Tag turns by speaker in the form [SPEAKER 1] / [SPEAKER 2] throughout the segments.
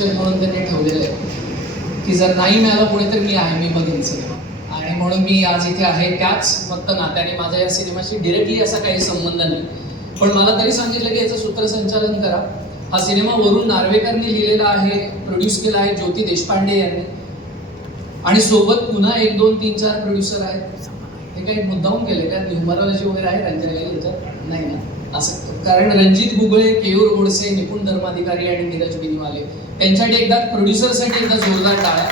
[SPEAKER 1] म्हणून त्यांनी ठेवलेलं आहे. की जर नाही मिळालं पुढे तर मी आहे मी बघेन सिनेमा. आणि म्हणून मी आज इथे आहे त्याच फक्त नात्याने माझा या सिनेमाशी डिरेक्टली असा काही संबंध नाही. पण मला तरी सांगितलं की याचं सूत्रसंचालन करा. हा सिनेमा वरून नार्वेकरने लिहिलेला आहे प्रोड्यूस केला आहे ज्योती देशपांडे यांनी. आणि सोबत पुन्हा एक दोन तीन चार प्रोड्युसर आहेत. हे काही मुद्दाहून केले का? न्युमरॉलॉजी वगैरे आहे त्यांच्या नाही ना. असं कारण रणजित गुगळे केयूर गोडसे निपुण धर्माधिकारी आणि नीरज बिनवाले त्यांच्यासाठी एकदा प्रोड्युसरसाठी एकदा जोरदार टाळ्या.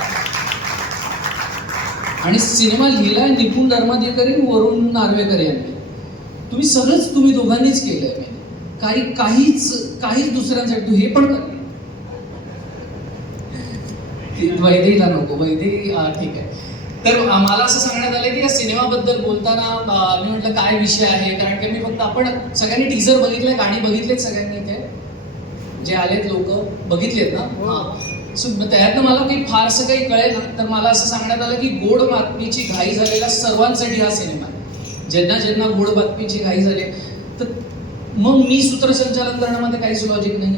[SPEAKER 1] आणि सिनेमा लिहिलाय निपुण धर्माधिकारी वरुण नार्वेकर यांनी. तुम्ही सगळंच तुम्ही दोघांनीच केलंय काही काहीच काहीच दुसऱ्यांसाठी तू हे पण कर. ती वैदेहीला नको वैदेही ठीक आहे. तर मला असं सांगण्यात आलं की या सिनेमाबद्दल बोलताना मी म्हटलं काय विषय आहे? कारण की मी फक्त आपण सगळ्यांनी टीजर बघितले गाणी बघितलेत सगळ्यांनी इथे. जे आलेत लोक बघितलेत ना? हां. सो त्यातनं मला काही फारसं काही कळेल ना. तर मला असं सांगण्यात आलं की गोड बातमीची घाई झालेल्या सर्वांसाठी हा सिनेमा आहे. ज्यांना ज्यांना गोड बातमीची घाई झाली आहे, तर मग मी सूत्रसंचालन करण्यामध्ये काहीच लॉजिक नाही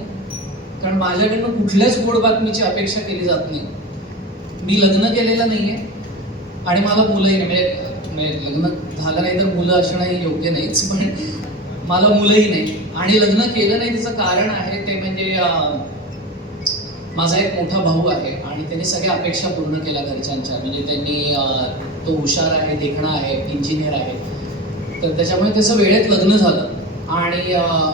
[SPEAKER 1] कारण माझ्याकडनं कुठल्याच गोड बातमीची अपेक्षा केली जात नाही. मी लग्न केलेलं नाहीये. आणि मला मुलंही म्हणजे, म्हणजे लग्न झालं नाही तर मुलं असणंही योग्य नाहीच पण मला मुलंही नाही. आणि लग्न केलं नाही त्याचं कारण आहे ते म्हणजे माझा एक मोठा भाऊ आहे आणि त्यांनी सगळ्या अपेक्षा पूर्ण केल्या घरच्यांच्या. म्हणजे त्यांनी तो हुशार आहे देखणा आहे इंजिनियर आहे. तर त्याच्यामुळे त्याचं वेळेत लग्न झालं. आणि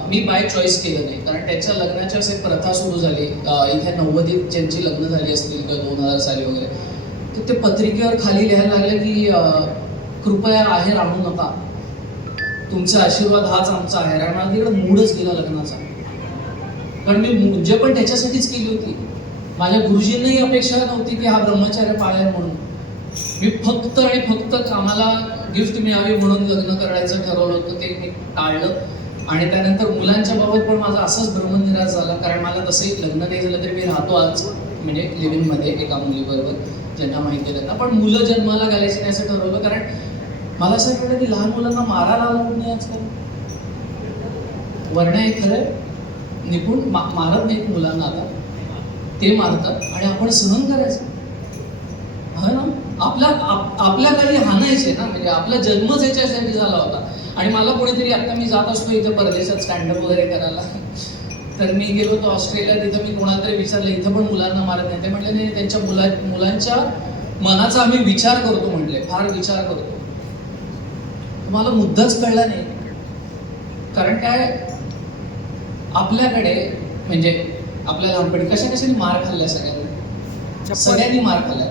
[SPEAKER 1] मी बाय चॉईस केलं नाही. कारण त्यांच्या लग्नाची असे प्रथा सुरू झाली. इथे नव्वदीत ज्यांची लग्न झाली असतील किंवा दोन हजार साली वगैरे तर ते पत्रिकेवर खाली लिहायला लागले की कृपया आहे राहू नका. तुमचा आशीर्वाद हाच आमचा आहे. कारण तिकडे मूडच गेला लग्नाचा. कारण मी मुंजे पण त्याच्यासाठीच केली होती माझ्या गुरुजींनाही अपेक्षा नव्हती की हा ब्रह्मचार्य पाळेल म्हणून. मी फक्त आणि फक्त कामाला गिफ्ट मिळावी म्हणून लग्न करायचं ठरवलं होतं ते मी टाळलं. आणि त्यानंतर मुलांच्या बाबत पण माझा असाच भ्रमनिराश झाला कारण मला तसंही लग्न नाही झालं तरी मी राहतो आज म्हणजे लिव्हिंगमध्ये एका मुलीबरोबर. ज्यांना माहिती आहे त्यांना. पण मुलं जन्माला घालायची नाही असं ठरवलं. कारण मला असं वाटतं की लहान मुलांना मारायला आलं नाही आजकाल? वर्ण हे खरं निपुण मा मारत नाहीत मुलांना आता. ते मारतात आणि आपण सहन करायचं. हा ना? आपल्या आप, आपल्या घरी हाणायचे ना. म्हणजे आपला जन्मच याच्यासाठी झाला होता. आणि मला कोणीतरी आता मी जात असतो इथे परदेशात स्टँडअप वगैरे करायला. तर मी गेलो होतो ऑस्ट्रेलिया तिथं मी कोणाला तरी विचारलं इथं पण मुलांना मारत नाही. ते म्हटले नाही त्यांच्या मुला मुलांच्या मनाचा आम्ही विचार करतो म्हटले. फार विचार करतो. मला मुद्दाच कळला नाही. कारण काय? आपल्याकडे म्हणजे आपल्या लहानपणी कशा कशाने मार खाल्ल्या सगळ्यांनी? सगळ्यांनी मार खाल्ल्या.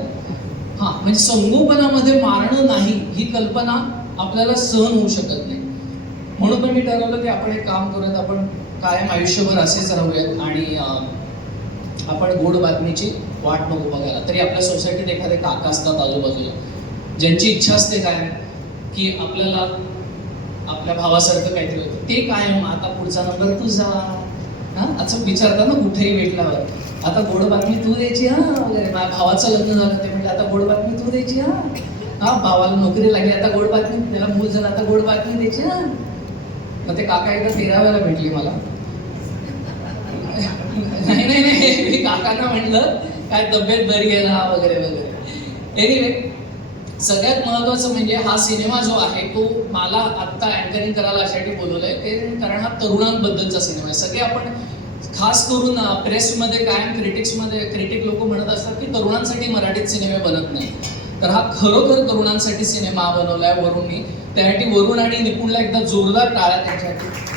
[SPEAKER 1] हा म्हणजे संगोपनामध्ये मारणं नाही ही कल्पना आपल्याला सहन होऊ शकत नाही. म्हणून मी ठरवलं की आपण एक काम करूयात आपण कायम आयुष्यभर असेच राहूयात आणि आपण गोड बातमीची वाट नको बघायला. तरी आपल्या सोसायटीत एखादे काका असतात आजूबाजूला ज्यांची इच्छा असते काय की आपल्याला आपल्या भावासारखं काहीतरी होतं. ते कायम आता पुढचा नंबर तुझा हा? असं विचारतात ना कुठेही भेटल्यावर आता गोड बातमी तू द्यायची हा वगैरे. माझ्या भावाचं लग्न झालं ते म्हणजे आता गोड बातमी तू द्यायची हा. हा भावाला नोकरी लागली आता गोड बातमी त्याला मूल झालं आता गोड बातमी द्यायची हा. मग ते काका एकदा तेरा वेळा भेटली मला. नाही नाही नाही. मी काकांना म्हटलं काय तब्येत बरी आहे ना? वगैरे वगैरे. एनिवे सगळ्यात महत्वाचं म्हणजे हा सिनेमा जो आहे तो मला आत्ता अँकरिंग करायला अशासाठी बोलवलंय. ते कारण हा तरुणांबद्दलचा सिनेमा आहे. सगळे आपण खास करून प्रेसमध्ये कायम क्रिटिक्समध्ये क्रिटिक लोक म्हणत असतात की तरुणांसाठी मराठीत सिनेमे बनत नाही तर हा खरोखर तरुणांसाठी सिनेमा बनवलाय वरुणनी. त्यासाठी वरुण आणि निपुणला एकदा जोरदार टाळ्या त्यांच्यासाठी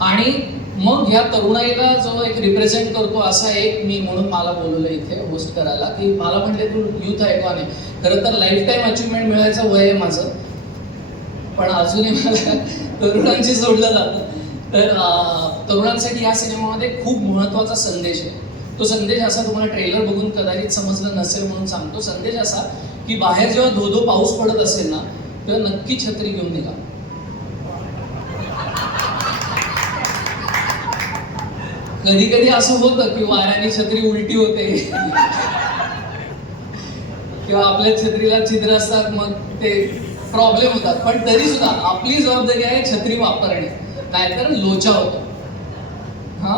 [SPEAKER 1] आणि मग ह्या तरुणाईला जो एक रिप्रेझेंट करतो असा एक मी म्हणून मला बोलवलं इथे होस्ट करायला की मला म्हणले तू युथ आहे का नाही? खरं तर लाईफ टाईम अचिव्हमेंट मिळायचं वय आहे माझं. पण अजूनही मला तरुणांशी जोडलं जातं. तर तरुणांसाठी या सिनेमामध्ये खूप महत्त्वाचा संदेश आहे. तो संदेश असा तुम्हाला ट्रेलर बघून कदाचित समजलं नसेल म्हणून सांगतो. संदेश असा की बाहेर जेव्हा धो धो पाऊस पडत असेल ना तेव्हा नक्की छत्री घेऊन निघा. कधी कधी असं होतं की वाऱ्याने छत्री उलटी होते. किंवा आपल्या छत्रीला छिद्र असतात मग ते प्रॉब्लेम होतात. पण तरी सुद्धा आपली जबाबदारी आहे छत्री वापरणे. नाहीतर लोचा होतो. हा?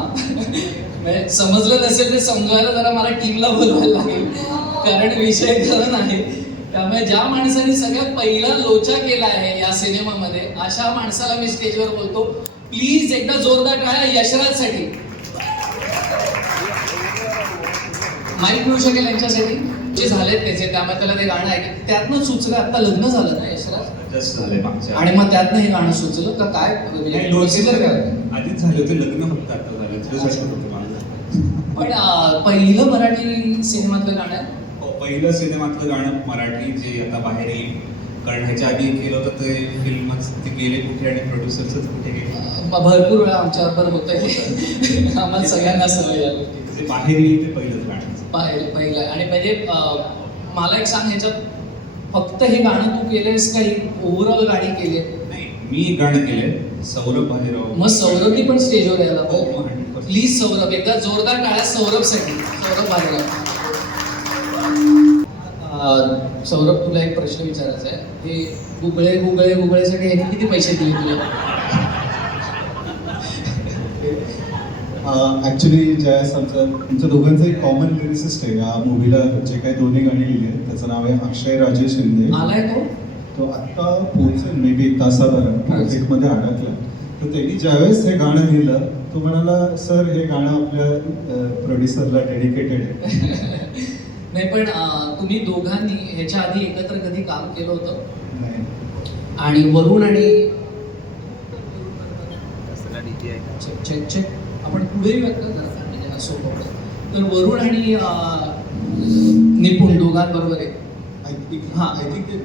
[SPEAKER 1] म्हणजे समजलं नसेल ते समजायला जरा मला टीमला बोलवायला लागेल. कारण विषय गहन आहे त्यामुळे ज्या माणसाने सगळ्यात पहिला लोचा केला आहे या सिनेमामध्ये अशा माणसाला मी स्टेजवर बोलतो प्लीज एकदा जोरदार टाळा यशराजसाठी. माईक मिळू शकेल यांच्यासाठी? जे झालेत त्याचे त्यामुळे त्याला ते गाणं ऐक त्यातनं सुचलं आता लग्न झालं ना यशराज? आणि मग त्यातनं हे गाणं सुचलं का काय? procedure काय
[SPEAKER 2] आधीच झाले होते लग्न फक्त आता झालं.
[SPEAKER 1] पण पहिलं मराठी सिनेमातलं गाणं आहे?
[SPEAKER 2] हो, पहिलं सिनेमातलं गाणं मराठी जे आता बाहेर येईल. कारण ह्याच्या आधी केलं होतं ते फिल्मच ते गेले कुठे आणि प्रोड्युसरच कुठे गेले?
[SPEAKER 1] भरपूर वेळा आमच्या बरोबर होतं आम्हाला सगळ्यांना सवय गोष्टी
[SPEAKER 2] जे बाहेर येईल ते पहिलंच गाणं
[SPEAKER 1] पहिलं पहिलं. आणि म्हणजे मला एक सांग ह्याच्यात फक्त हे गाणं तू केलंयस काही ओव्हरऑल गाणी केली
[SPEAKER 2] नाही मी गाणं केलंय सौरभ भालेराव.
[SPEAKER 1] मग सौरभनी पण स्टेजवर यायला
[SPEAKER 2] हो,
[SPEAKER 1] पाहिजे.
[SPEAKER 2] हो, 100%.
[SPEAKER 1] प्लीज सौरभ एकदा जोरदार टाळ्या सौरभसाठी सौरभ भालेराव. सौरभ तुला एक प्रश्न विचारायचा आहे. हे गुगळे गुगळे गुगळेसाठी ह्याने किती पैसे दिले तुला?
[SPEAKER 3] ॲक्च्युली ज्यावेळेस आमचं तुमच्या दोघांचं एक कॉमन लिरिसिस्ट आहे या मूवीला जे काही दोन्ही गाणी लिहिली आहेत त्याचं नाव आहे अक्षय राजेश शिंदे.
[SPEAKER 1] आलाय तो?
[SPEAKER 3] तो आत्ता पोहोचेल मे बी तासाभर ट्रॅफिकमध्ये अडकला. तर त्यांनी ज्यावेळेस हे गाणं लिहिलं तो म्हणाला सर हे गाणं आपल्या प्रोड्युसरला डेडिकेटेड आहे.
[SPEAKER 1] नाही पण तुम्ही दोघांनी ह्याच्या आधी एकत्र कधी काम केलं होतं?
[SPEAKER 3] नाही.
[SPEAKER 1] आणि वरुण आणि चेक चेक चेक आपण पुढे व्यक्त करा म्हणजे हा पडेल. तर वरुण आणि निपुण दोघांबरोबर आहे हां.
[SPEAKER 3] आय थिंक ते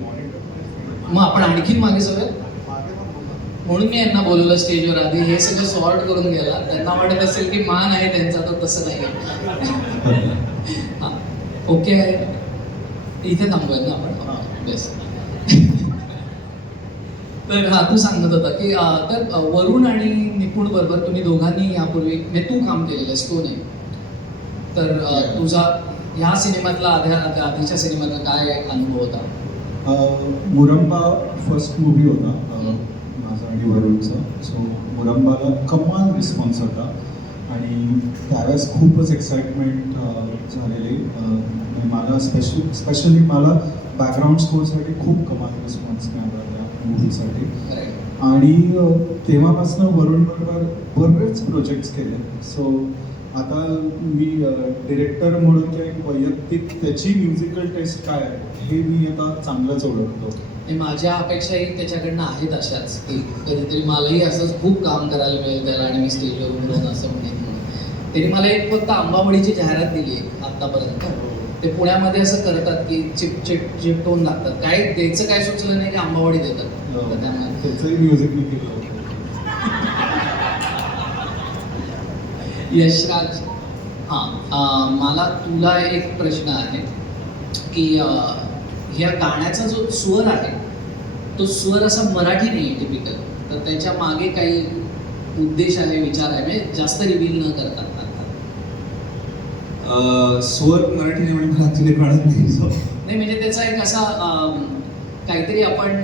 [SPEAKER 1] मग आपण आणखीन मागे सगळं म्हणून मी यांना बोलवलं स्टेजवर आधी. हे सगळं सॉर्ट करून घ्यायला त्यांना वाटत असेल की मान आहे त्यांचा तर तसं नाही आहे. हां. ओके आहे. इथे थांबूयात ना आपण? हां बेस. तर हा तू सांगत होता की तर वरुण आणि निपुण बरोबर तुम्ही दोघांनी यापूर्वी म्हणजे तू काम केलेलं आहेस तू नाही. तर तुझा ह्या सिनेमातला आध्या आध्या- आधीच्या सिनेमातला काय अनुभव होता?
[SPEAKER 3] मुरंबा फर्स्ट मूवी होता माझा आणि वरुणचा. सो मुरंबाला कमाल रिस्पॉन्स होता. आणि त्यावेळेस खूपच एक्साइटमेंट झालेली. मला स्पेशल स्पेशली मला बॅकग्राऊंड स्कोरसाठी खूप कमाल रिस्पॉन्स मिळाला. मूवीसाठी आणि तेव्हापासनं वरुण बरोबर बरेच प्रोजेक्ट्स केले. सो आता मी डिरेक्टर म्हणून किंवा एक वैयक्तिक त्याची म्युझिकल टेस्ट काय आहे हे मी आता चांगलंच ओळखतो.
[SPEAKER 1] आणि माझ्या अपेक्षाही त्याच्याकडनं आहेत अशाच की कधीतरी मलाही असंच खूप काम करायला मिळेल त्याला आणि मी स्टेजवर उभं असं म्हणेन म्हणून. त्यांनी मला एक फक्त आंबावडीची जाहिरात दिली आहे आत्तापर्यंत. ते पुण्यामध्ये असं करतात की चिप चिप चिपटवून लागतात. काय द्यायचं काय सुचलं नाही की आंबावडी देतात.
[SPEAKER 3] त्याचंही म्युझिक मी केलं होतं.
[SPEAKER 1] यशराज हां मला तुला एक प्रश्न आहे की ह्या गाण्याचा जो स्वर आहे तो स्वर असा मराठी नाही आहे टिपिकल तर त्याच्यामागे काही उद्देश आहे विचार आहे म्हणजे जास्त रिव्हील न करता.
[SPEAKER 2] स्वर मराठी नाही म्हणजे कळत नाही
[SPEAKER 1] म्हणजे त्याचा एक असा काहीतरी आपण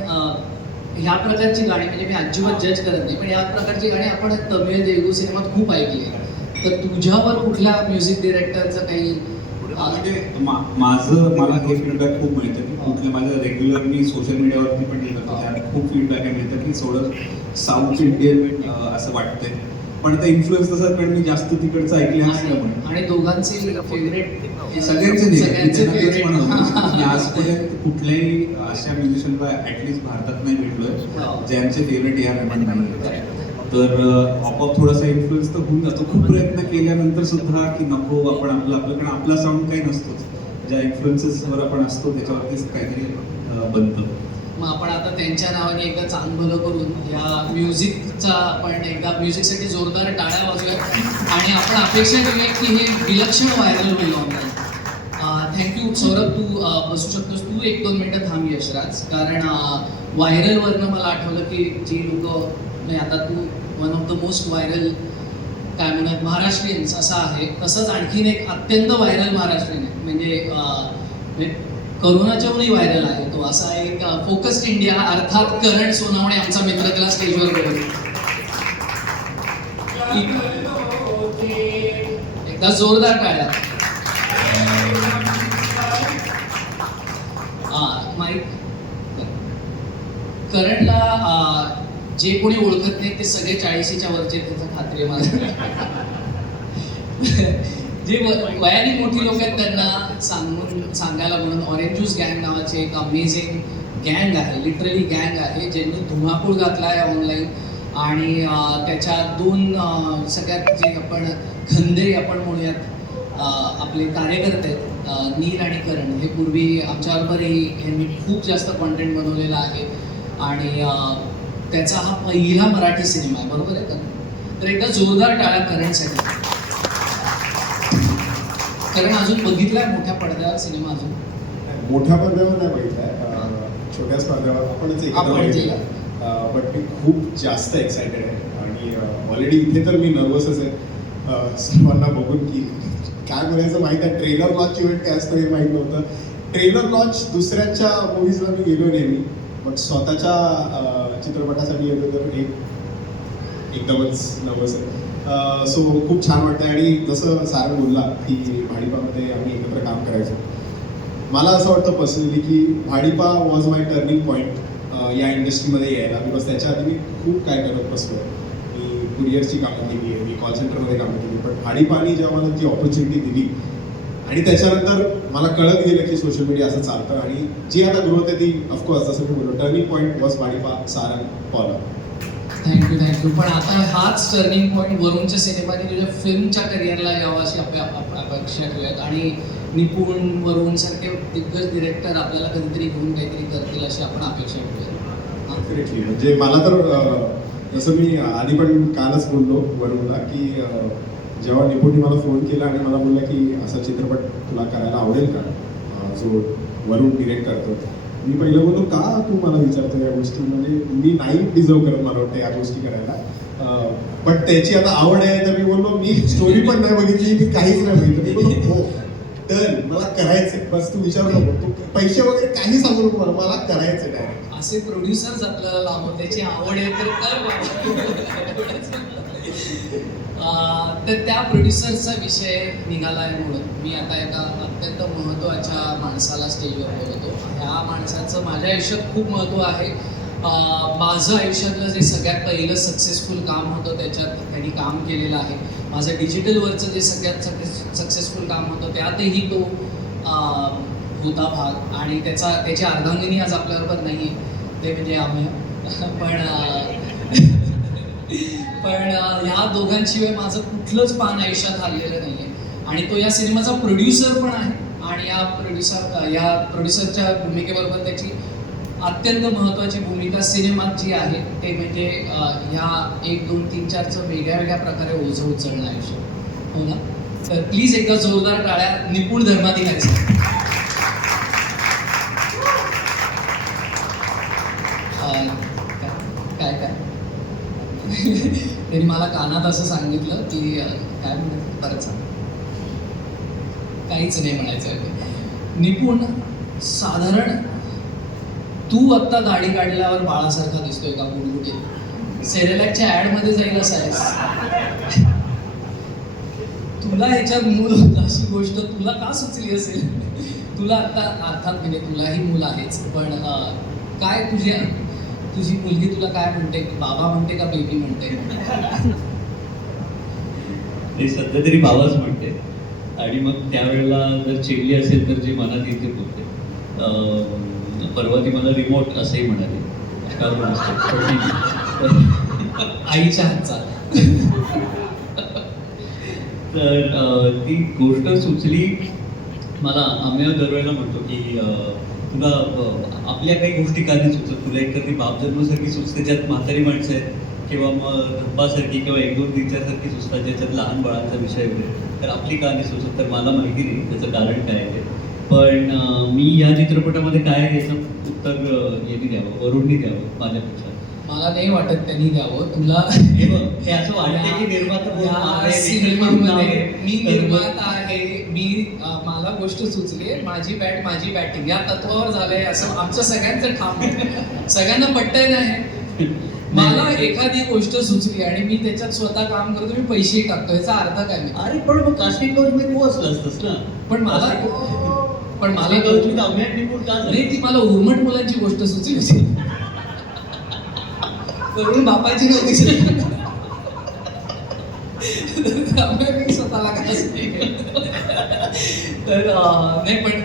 [SPEAKER 1] ह्या प्रकारची गाणी म्हणजे मी अजिबात जज करत नाही पण या प्रकारची गाणी आपण तमिळ तेलुगू सिनेमात खूप ऐकली आहे. तर तुझ्यावर कुठल्या म्युझिक डिरेक्टरचं काही
[SPEAKER 2] म्हणजे माझं मला हे फीडबॅक खूप मिळतं की कुठल्या माझं रेग्युलर मी सोशल मीडियावरती पण त्यात खूप फीडबॅक आहे मिळतं की थोडं साऊथ इंडियन असं वाटतंय पण आता इन्फ्लुएन्स तसं कारण मी जास्त तिकडचं ऐकले असल्यामुळे
[SPEAKER 1] आणि दोघांचे फेवरेट
[SPEAKER 2] सगळ्यांचे आजपर्यंत कुठल्याही अशा म्युझिशियनला ऍटलीस्ट भारतात नाही भेटलोय. ज्यांचे फेवरेट या नाही तर आपोआप थोडासा इन्फ्लुएन्स तर होऊन जातो. खूप प्रयत्न केल्यानंतर सुद्धा की नको आपण आपलं आपलं कारण आपला साऊंड काही नसतोच. ज्या इन्फ्लुएन्सेसवर आपण असतो त्याच्यावरतीच काहीतरी बनतं.
[SPEAKER 1] मग आपण आता त्यांच्या नावाने एकदा चांगलं करून या म्युझिकचा आपण एकदा म्युझिकसाठी जोरदार टाळ्या वाजूया आणि आपण अपेक्षा करूया की हे विलक्षण व्हायरल होईल ऑनलाईन थँक्यू सौरभ तू बसू शकतोस. तू एक दोन मिनटं थांब यशराज. कारण व्हायरलवरनं मला आठवलं की जी लोक म्हणजे आता तू one of the most viral काय म्हणतात महाराष्ट्रीयन्स असा आहे. तसंच आणखीन एक अत्यंत व्हायरल महाराष्ट्रीयन आहे. म्हणजे करोनाच्याहूनही करोनाच्या व्हायरल आहे. असा एक फोकस्ड इंडिया अर्थात करण सोनावणे आमचा मित्र त्याला स्टेजवर बोलतो एकदा जोरदार टाळ्या. हा करणला जे कोणी ओळखत नाही ते सगळे चाळीशीच्या वरचे त्याचं खात्री आहे मला. जे वयाने मोठी लोक आहेत त्यांना सांगून सांगायला म्हणून ऑरेंज ज्यूस गँग नावाचे एक अमेझिंग गँग आहे. लिटरली गँग आहे ज्यांनी धुमाकूळ घातला आहे ऑनलाईन आणि त्याच्या दोन सगळ्यात जे आपण खंदे आपण म्हणूयात आपले कार्यकर्ते आहेत नील आणि करण. हे पूर्वी आमच्याबरोबरही यांनी खूप जास्त कॉन्टेंट बनवलेला आहे. आणि त्याचा हा पहिला मराठी सिनेमा आहे बरोबर आहे का? तर एकदा जोरदार टाळा करण्यासाठी कारण अजून बघितलाय मोठ्या पडद्यावर सिनेमा अजून?
[SPEAKER 4] मोठ्या पडद्यावर नाही बघितलाय अं, छोट्याच पडद्यावर आपणच बट मी खूप जास्त एक्सायटेड आहे. आणि ऑलरेडी इथे तर मी नर्वसच आहे. सर्वांना बघून की काय बोलायचं माहीत आहे ट्रेलर लॉन्च इव्हेंट काय असतं हे माहीत नव्हतं. ट्रेलर लॉन्च दुसऱ्यांच्या मूवीजला मी गेलो नेहमी. बट स्वतःच्या चित्रपटासाठी येतो तर एक एकदमच नर्वस आहे. सो खूप छान वाटतं आणि जसं सारंग बोलला की भाडीपामध्ये आम्ही एकत्र काम करायचो. मला असं वाटतं पर्सनली की Bhadipa was my turning point या इंडस्ट्रीमध्ये यायला. बिकॉज त्याच्या आधी मी खूप काय करत बसलो. मी कुरिअरची कामं केली आहे मी कॉल सेंटरमध्ये कामं केली. पण भाडीपाने जेव्हा मला ती ऑपॉर्च्युनिटी दिली आणि त्याच्यानंतर मला कळत गेलं की सोशल मीडिया असं चालतं. आणि जी आता ग्रोथ आहे ती ऑफकोर्स जसं मी बोललो turning point was Bhadipa Sarang पॉलर
[SPEAKER 1] thank you thank you पण आता हाच टर्निंग पॉईंट वरूनच्या सिनेमाने तुझ्या फिल्मच्या करिअरला यावं अशी आपल्या आप- अपेक्षा ठेवूयात. आणि निपुण वरून सारखे दिग्गज डिरेक्टर आपल्याला कधीतरी घेऊन काहीतरी करतील अशी आपण अपेक्षा ठेवूयात.
[SPEAKER 4] म्हणजे मला तर जसं मी आधी पण कालच बोललो वरुणला की जेव्हा निपुणने मला फोन केला आणि मला बोलला की असा चित्रपट तुला करायला आवडेल का? जो वरुण डिरेक्ट करतो. मी पहिलं बोललो का तू मला विचारतो या गोष्टी म्हणजे मी नाही डिझर्व करत मला वाटतं या गोष्टी करायला. बट त्याची आता आवड आहे तर मी बोललो मी स्टोरी पण नाही बघितली मी काहीच नाही बघितलं. मी बोललो हो तर मला करायचंय. बस तू विचारू नको तू पैसे वगैरे काही सांगू नको मला मला करायचंय डायरेक्ट
[SPEAKER 1] असे प्रोड्युसर्स आपल्याला लावून त्याची आवड आहे तर तर त्या प्रोड्युसरचा विषय निघाला आहे म्हणून. मी आता एका अत्यंत महत्त्वाच्या माणसाला स्टेजवर बोलवतो. ह्या माणसाचं माझ्या आयुष्यात खूप महत्त्व आहे. माझं आयुष्यातलं जे सगळ्यात पहिलं सक्सेसफुल काम होतं त्याच्यात त्यांनी काम केलेलं आहे. माझं डिजिटलवरचं जे सगळ्यात सक्सेस सक्सेसफुल काम होतं त्यातही तो होता भाग. आणि त्याचा त्याची अर्धांगिनी आज आपल्याबरोबर नाही आहे ते म्हणजे आम्ही. पण पण या दोघांशिवाय माझं कुठलंच पान आयुष्यात हललेलं नाही आहे आणि तो या सिनेमाचा प्रोड्युसर पण आहे आणि या प्रोड्युसर या प्रोड्युसरच्या भूमिकेबरोबर त्याची अत्यंत महत्त्वाची भूमिका सिनेमात जी आहे ते म्हणजे ह्या एक दोन तीन चारचं वेगळ्या वेगळ्या प्रकारे ओझं उचलणं आयुष्य हो ना? तर प्लीज एकदा जोरदार टाळ्या निपुण धर्माधिकारी काय काय? त्यांनी मला कानात असं सांगितलं की काय म्हणत परत सांग. काहीच नाही म्हणायचं. निपुण साधारण तू आत्ता दाढी काढल्यावर बाळासारखा दिसतोय का? गुडगुडे सेरेलॅकच्या ॲडमध्ये जाईल असा तुला ह्याच्यात मूल होतं अशी गोष्ट तुला का सुचली असेल? तुला आता अर्थात म्हणजे तुलाही मूल आहेच. पण काय तुझ्या तुझी मुलगी तुला काय म्हणते? बाबा म्हणते का बेबी म्हणते?
[SPEAKER 5] ते सध्या तरी बाबाच म्हणते. आणि मग त्यावेळेला जर चिडली असेल तर जी मनात येते बोलते. परवा ती मला रिमोट असंही म्हणाली.
[SPEAKER 1] आईच्या हातचा.
[SPEAKER 5] तर ती गोष्ट सुचली. मला आम्ही दरवेळेला म्हणतो की तुला आपल्या काही गोष्टी का नाही सुचत तुला एक तर ती बाप सुचते ज्यात म्हातारी माणसं आहेत किंवा मग धप्पासारखी किंवा एक दोन तीनच्यासारखी सुचतात ज्याच्यात लहान बाळांचा विषय वगैरे. तर आपली का नाही सुचत तर मला माहिती नाही त्याचं कारण काय आहे पण मी या चित्रपटामध्ये काय आहे याचं उत्तर यांनी द्यावं वरुणनी द्यावं माझ्यापेक्षा.
[SPEAKER 1] मला नाही वाटत त्यांनी द्यावं तुला
[SPEAKER 5] हे बघ, हे असं वाटतं की निर्माता
[SPEAKER 1] सिनेमामध्ये. मी निर्माता आहे मी मला गोष्ट सुचली माझी बॅट माझी बॅटिंग या तत्वावर झालंय असं आमचं सगळ्यांचं ठाम. सगळ्यांना पटतंय नाही मला एखादी गोष्ट सुचली आणि मी त्याच्यात स्वतः काम करतो मी पैसे टाकतो याचा अर्थ काय नाही
[SPEAKER 5] अरे पण मग कास्टिंगमध्ये तू असला असतस ना
[SPEAKER 1] पण मला पण मला
[SPEAKER 5] काउच मध्ये अमेय निपुण का झाली?
[SPEAKER 1] नाही ती मला उर्मट मुलांची गोष्ट सुचली होती वरून बापाची नव्हती स्वतःला काय तर नाही पण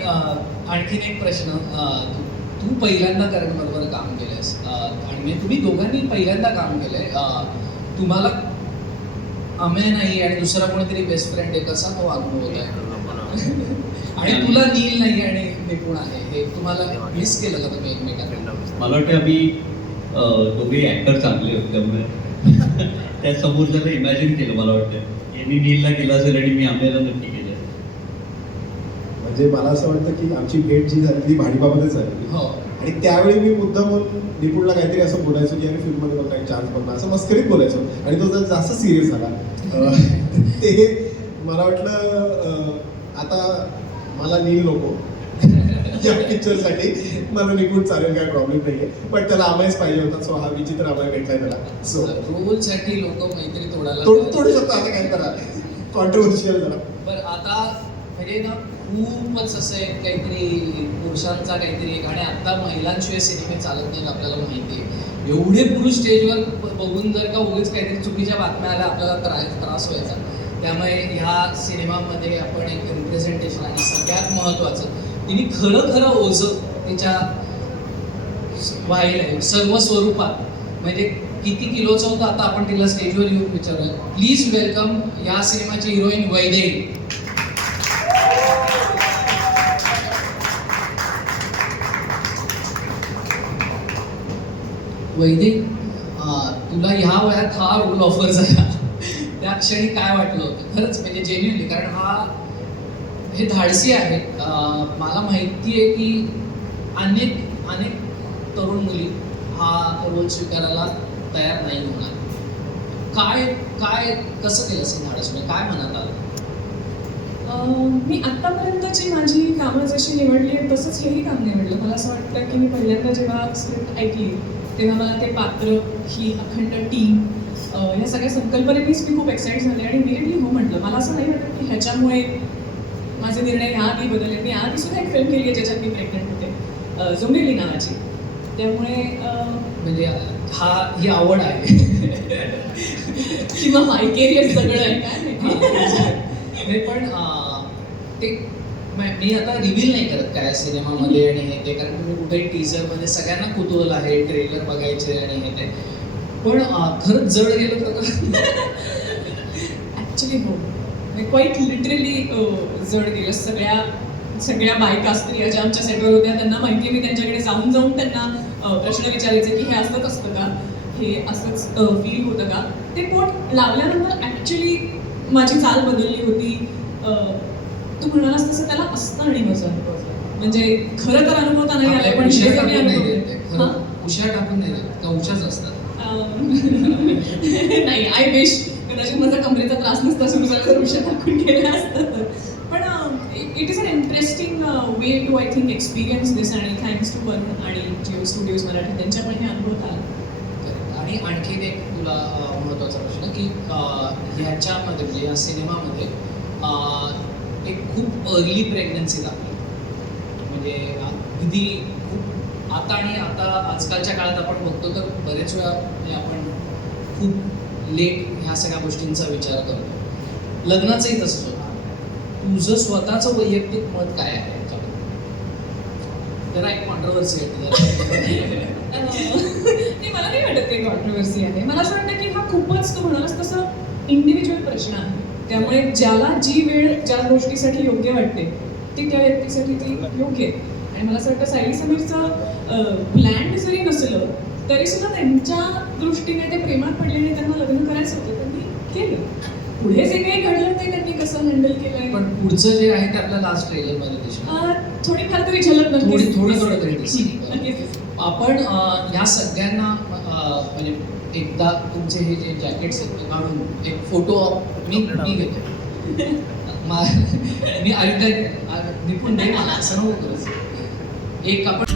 [SPEAKER 1] आणखीन एक प्रश्न तू- पहिल्यांदा करण बरोबर काम केलंस अं, आणि म्हणजे तुम्ही दोघांनी पहिल्यांदा काम केलंय. तुम्हाला अमेय नाही आणि दुसरा कोणीतरी बेस्ट फ्रेंड आहे कसा तो अनुभव होता आणि तुला नील नाही आणि निपुण आहे हे तुम्हाला मिस केलं का तुम्ही एकमेकांना?
[SPEAKER 5] मला वाटतं आम्ही दोघे ऍक्टर चांगले होते त्यामुळे. त्या समोरच्याला इमॅजिन केलं मला वाटतं. यांनी नीलला केलं असेल आणि मी आम्हाला नक्की केलं.
[SPEAKER 4] म्हणजे मला असं वाटतं की आमची भेट जी झाली ती भाडीबाबतच झाली.
[SPEAKER 1] हो.
[SPEAKER 4] आणि त्यावेळी मी मुद्दाम निपुणला काहीतरी असं बोलायचो की अरे फिल्ममध्ये बघा चान्स बघा असं मस्करीत बोलायचो. आणि तो जर जास्त सिरियस झाला. अं, ते मला वाटलं आता मला नील नको. या पिक्चरसाठी मला निपुण चालेल काय प्रॉब्लेम नाहीये. पण त्याला आमायच पाहिजे होता सो हा विचित्र आमाय भेटलाय त्याला. सो
[SPEAKER 1] रोलसाठी लोक मैत्री तोडायला
[SPEAKER 4] तोड तोडू शकतो आता काय करा कॉन्ट्रोवर्शियल जरा.
[SPEAKER 1] पण आता म्हणजे ना खूपच असं एक काहीतरी पुरुषांचा काहीतरी एक आणि आता महिलांशिवाय सिनेमे चालत नाही आपल्याला माहिती आहे. एवढे पुरुष स्टेजवर बघून जर का उगीच काहीतरी चुकीच्या बातम्या आल्या आपल्याला त्रास त्रास व्हायचा. त्यामुळे ह्या सिनेमामध्ये आपण एक रिप्रेझेंटेशन आणि सगळ्यात महत्त्वाचं तिने खरं खरं ओझ तिच्या वाहिलंय सर्व स्वरूपात. म्हणजे किती किलोचं होतं आता आपण तिला स्टेजवर येऊन विचारूया. प्लीज वेलकम या सिनेमाची हिरोईन वैदेही. वैदे तुला ह्या वयात हा रोल ऑफर झाला. त्या क्षणी काय वाटलं होतं? खरंच म्हणजे जेन्युअनली कारण हा हे धाडसी आहे. मला माहिती आहे की अनेक अनेक तरुण मुली हा रोल स्वीकारायला तयार नाही होणार. काय काय कसं केलं असं धाडस म्हणजे काय म्हणत आलं
[SPEAKER 6] मी आत्तापर्यंतची माझी कामं जशी निवडली आहेत तसंच हेही काम निवडलं. मला असं वाटतं की मी पहिल्यांदा जेव्हा स्क्रिप्ट ऐकली तेव्हा मला ते पात्र ही अखंड टीम ह्या सगळ्या संकल्पनेनेच मी खूप एक्साईट झाले आणि इमिडिएटली हो म्हटलं. मला असं नाही वाटत की ह्याच्यामुळे माझे निर्णय ह्याआधी बदलले. मी आधी सुद्धा एक फिल्म केली आहे ज्याच्यात मी प्रेग्नंट होते. जोंडेली नावाची. त्यामुळे
[SPEAKER 1] म्हणजे हा ही आवड आहे.
[SPEAKER 6] किंवा मायकेरियस सगळं आहे. काय.
[SPEAKER 1] नाही पण ते म- मी आता रिव्हील नाही करत काय सिनेमामध्ये आणि हे ते कारण तुम्ही कुठेही टीजरमध्ये सगळ्यांना कुतूहल आहे ट्रेलर बघायचे आणि हे ते. पण खरंच जड गेलं तर
[SPEAKER 6] ऍक्च्युली हो. क्वाईट लिटरली जड गेलं. सगळ्या सगळ्या बायका स्त्रिया ज्या आमच्या सेटवर होत्या त्यांना माहिती मी त्यांच्याकडे जाऊन जाऊन त्यांना प्रश्न विचारायचे की हे असंच असतं का? हे असंच फील होतं का? ते पोट लावल्यानंतर ऍक्च्युली माझी चाल बदलली होती. तू म्हणालास तसं त्याला असतं आणि वजन म्हणजे खरं तर अनुभवता नाही आलंय पण. हां?
[SPEAKER 1] खरं उशा टाकून नाही का उशाच असतात.
[SPEAKER 6] नाही आय विश माझा कमरेचा त्रास नसता सुरू झाला तर विषय टाकून गेला असतात. तर पण it is an interesting way to I think experience this आणि थँक्स टू वन आणि जिओ स्टुडिओज मराठी त्यांच्यामुळे हे अनुभव आला.
[SPEAKER 1] आणि आणखीन एक तुला महत्त्वाचा प्रश्न की ह्याच्यामध्ये म्हणजे या सिनेमामध्ये एक खूप अर्ली प्रेग्नन्सी दाखवली म्हणजे अगदी खूप आता आणि आता आजकालच्या काळात आपण बघतो तर बरेच वेळा म्हणजे आपण खूप लेट ह्या सगळ्या गोष्टींचा विचार करतो लग्नाचंही तसंच होतं. तुझं स्वतःचं वैयक्तिक मत काय आहे? जरा एक कॉन्ट्रोवर्सी आहे
[SPEAKER 6] नाही मला नाही वाटत ते कॉन्ट्रोवर्सी आहे. मला असं वाटतं की हा खूपच तू म्हणालास तसं इंडिव्हिज्युअल प्रश्न आहे. त्यामुळे ज्याला जी वेळ ज्या गोष्टीसाठी योग्य वाटते ती त्या व्यक्तीसाठी ती योग्य आहे. आणि मला असं वाटतं सायली समीरचं प्लॅन जरी नसलं तरी सुद्धा त्यांच्या दृष्टीने ते प्रेमात पडलेले त्यांना लग्न करायचं होतं त्यांनी केलं पुढे जे काही घडलं ते त्यांनी कसं हँडल केलंय
[SPEAKER 1] पण पुढचं जे आहे ते आपल्या लास्ट ट्रेलरमध्ये दिसणार
[SPEAKER 6] अं, थोडीफार तरी झलक नक्कीच
[SPEAKER 1] थोडी- थोडं-. थोडं तरी दिसेल.
[SPEAKER 6] नक्कीच दिसेल.
[SPEAKER 1] आपण अं, या सगळ्यांना अं, म्हणजे एकदा तुमचे हे जे जॅकेट्स आहेत ते काढून एक फोटो मी मी घेतो मा- मी अयोध्या निपुण दे मला असं नको करूस. एक आपण